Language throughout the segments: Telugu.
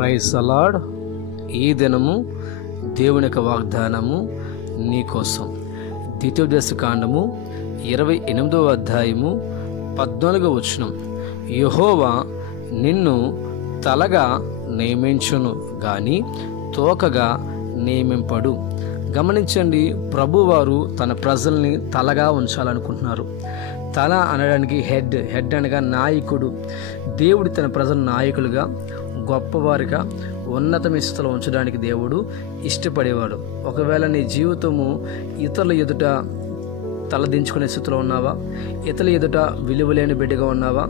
Praise the lord. ఈ దినము దేవుని యొక్క వాగ్దానము నీకోసం. ద్వితీయోపదేశకాండము 28వ అధ్యాయము 14వ వచనం. యెహోవా నిన్ను తలగా నియమించును గాని తోకగా నియమింపడు. గమనించండి, ప్రభువారు తన ప్రజల్ని తలగా ఉంచాలనుకుంటున్నారు. తల అనడానికి హెడ్ అనగా నాయకుడు. దేవుడు తన ప్రజల నాయకులుగా, గొప్పవారిగా, ఉన్నతమైన స్థితిలో ఉంచడానికి దేవుడు ఇష్టపడేవాడు. ఒకవేళ నీ జీవితము ఇతరుల ఎదుట తలదించుకునే స్థితిలో ఉన్నావా? ఇతరుల ఎదుట విలువలేని బిడ్డగా ఉన్నావా?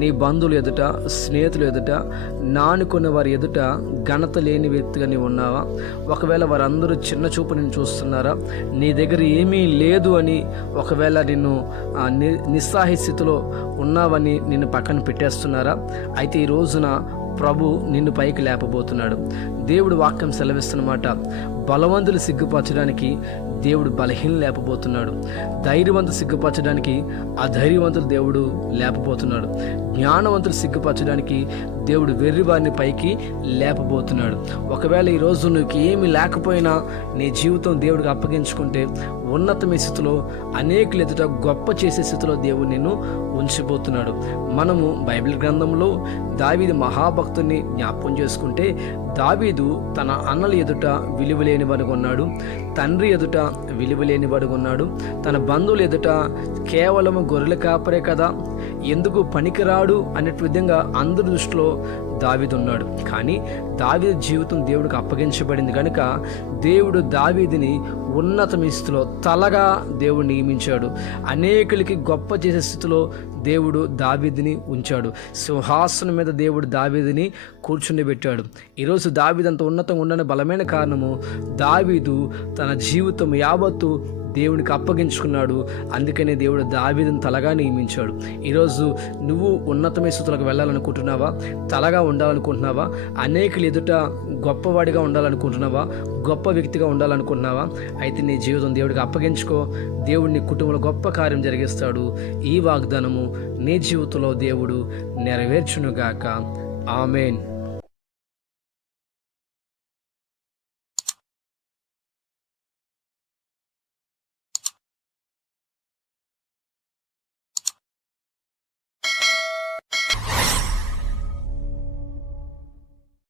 నీ బంధువుల ఎదుట, స్నేహితుల ఎదుట, నానుకున్న వారి ఎదుట ఘనత లేని వ్యక్తిగా నీవు ఉన్నావా? ఒకవేళ వారందరూ చిన్న చూపు నిన్ను చూస్తున్నారా? నీ దగ్గర ఏమీ లేదు అని ఒకవేళ నిన్ను నిస్సహాయ స్థితిలో ఉన్నావని నిన్ను పక్కన పెట్టేస్తున్నారా? అయితే ఈ రోజున ప్రభు నిన్ను పైకి లేపబోతున్నాడు. దేవుడు వాక్యం సెలవిస్తున్నమాట. బలవంతులు సిగ్గుపరచడానికి దేవుడు బలహీన లేపబోతున్నాడు. ధైర్యవంతులు సిగ్గుపరచడానికి అధైర్యవంతులు దేవుడు లేపబోతున్నాడు. జ్ఞానవంతులు సిగ్గుపరచడానికి దేవుడు వెర్రివారిని పైకి లేపబోతున్నాడు. ఒకవేళ ఈరోజు నీకు ఏమి లేకపోయినా నీ జీవితం దేవుడికి అప్పగించుకుంటే ఉన్నతమైన స్థితిలో, అనేకుల ఎదుట గొప్ప చేసే స్థితిలో దేవుడు నిన్ను ఉంచిపోతున్నాడు. మనము బైబిల్ గ్రంథంలో దావీదు మహాభక్తుని జ్ఞాపకం చేసుకుంటే, దావీదు తన అన్నల ఎదుట విలువలేని వాడుగా ఉన్నాడు, తండ్రి ఎదుట విలువలేని వాడుగా ఉన్నాడు, తన బంధువుల ఎదుట కేవలం గొర్రెల కాపరే కదా, ఎందుకు పనికిరాడు అనే విధంగా అందరి దృష్టిలో దావీదు ఉన్నాడు. కానీ దావీదు జీవితం దేవుడికి అప్పగించబడింది కనుక దేవుడు దావీదుని ఉన్నతమైన స్థితిలో తలగా దేవుడు నియమించాడు. అనేకులకి గొప్ప చేసే స్థితిలో దేవుడు దావీదుని ఉంచాడు. సింహాసనం మీద దేవుడు దావీదుని కూర్చుండబెట్టాడు. ఈరోజు దావీదు అంత ఉన్నతంగా ఉండని బలమైన కారణము దావీదు తన జీవితం యావత్తు దేవునికి అప్పగించుకున్నాడు. అందుకనే దేవుడు దావీదుని తలగా నియమించాడు. ఈరోజు నువ్వు ఉన్నతమైన స్థితులకు వెళ్ళాలనుకుంటున్నావా? తలగా ఉండాలనుకుంటున్నావా? అనేకులు ఎదుట గొప్పవాడిగా ఉండాలనుకుంటున్నావా? గొప్ప వ్యక్తిగా ఉండాలనుకుంటున్నావా? అయితే నీ జీవితం దేవుడికి అప్పగించుకో. దేవుడు నీ కుటుంబంలో గొప్ప కార్యం జరిగిస్తాడు. ఈ వాగ్దానము నీ జీవితంలో దేవుడు నెరవేర్చునుగాక. ఆమేన్.